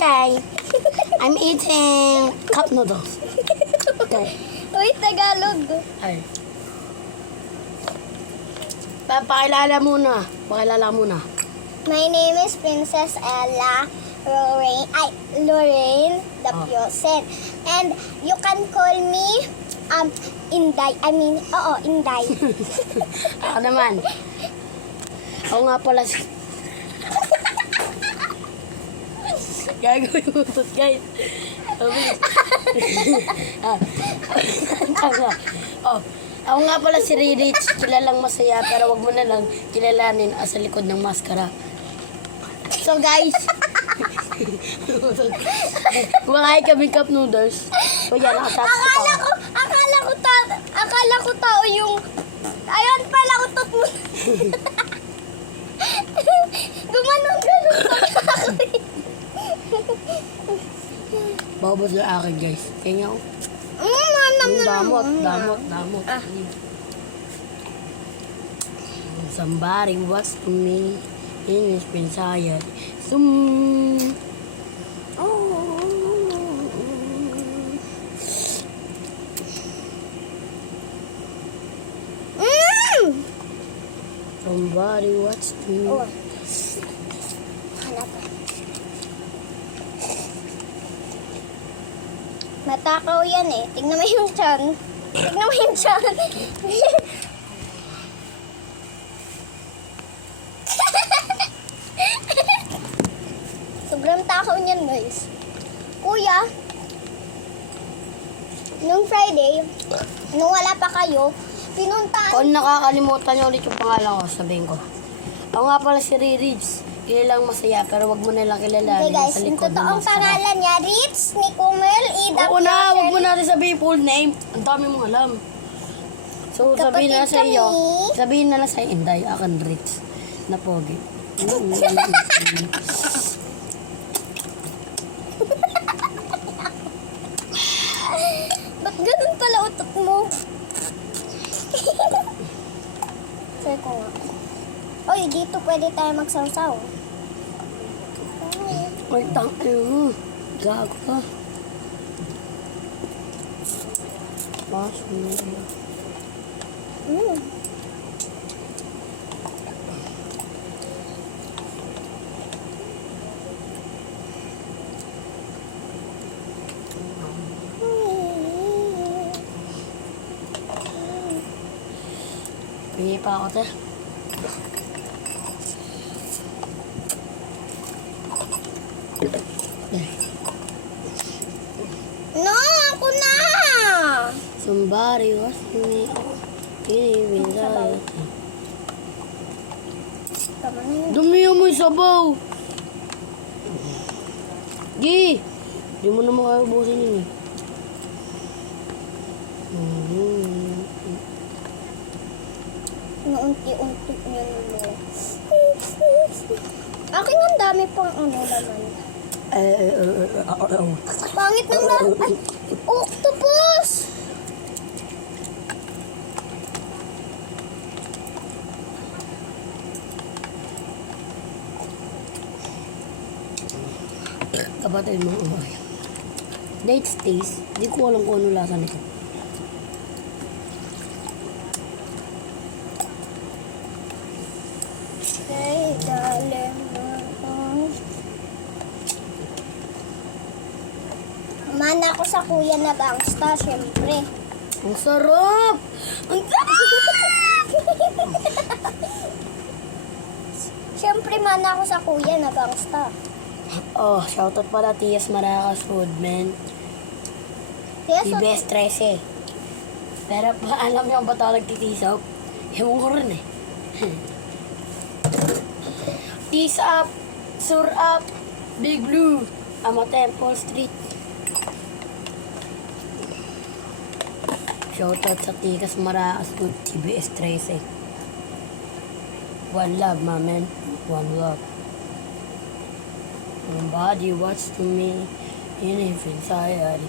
Okay. I'm eating cup noodles. Okay. Uy, Tagalog. Ay. Pakilala muna. Pakilala muna. My name is Princess Ella Lorraine Dapiosen. And you can call me Inday. Inday. Ako naman. Ako nga pala si... Gagawin mo ito, guys. Ako nga pala si Ririch, kilalang masaya, pero wag mo na lang kilalanin sa likod ng maskara. So guys, kumakain kami cup noodles. O yan, nakasakit ako. Akala ko tao yung... Ayun pala, utot mo. Gumanong-ganong pa ako. Babos na akin, guys. Kaya ako. Damot. Somebody was to me in his pensayat. Somebody was to me. Hanap. Matakaw yan eh. Tignan mo yung tiyan. Sobrang takaw niyan, guys. Kuya, nung Friday, nung wala pa kayo, pinuntaan. Kung nakakalimutan niyo ulit yung pangalan ko, sabihin ko. Ako nga pala si Ririch. Kilalang masaya, pero wag mo nilang kilalanin Okay guys, sa yung likod ng totoong maskara. pangalan niya, Ritz Nicomel Ida. Oo na, wag mo natin sabihin full name. Ang dami mong alam. So, sabihin na sa iyo. Sabihin na lang sa Inday, akan Ritz. Na pogi. Ba't ganun pala utot mo? Try ko nga. Oy, dito pwede tayo magsawsaw. Ay, tangin mo. Gago ka. Baso mo. Pingi pa ako, te. No, ako na! Somebody was me. Tama na yun. Dumiyan mo yung sabaw. Gi! Di mo naman kaya ubusin yun eh. Naunti-unti niya naman. Akin ang dami pang laman. Pangit ng Ay! Octopus! Kapatid mo, Dates taste. Di ko alam kung ano lasa nito. Hey, darling. Mana ko sa kuya na gangsta, syempre. Ang sarap! Ang sarap! Syempre, mana ko sa kuya na gangsta. Oh, shoutout pala Tias Maracas Food, man. Yes, Di best 13. Pero pa alam niyo ang ba't ako nagtitisaw? Ewan ko rin eh. Tease up, sur up, Big Blue, Ama Temple Street. Shoutout sa Tikas Maracas Food, TBS 13. One love, my man. One love. Somebody watch to me in a anxiety.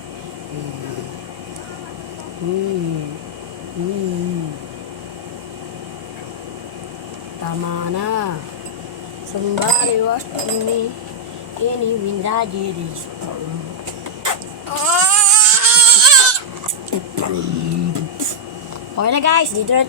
Tama na. Somebody watch to me Iniwin Rajeris. Okay na guys, dito na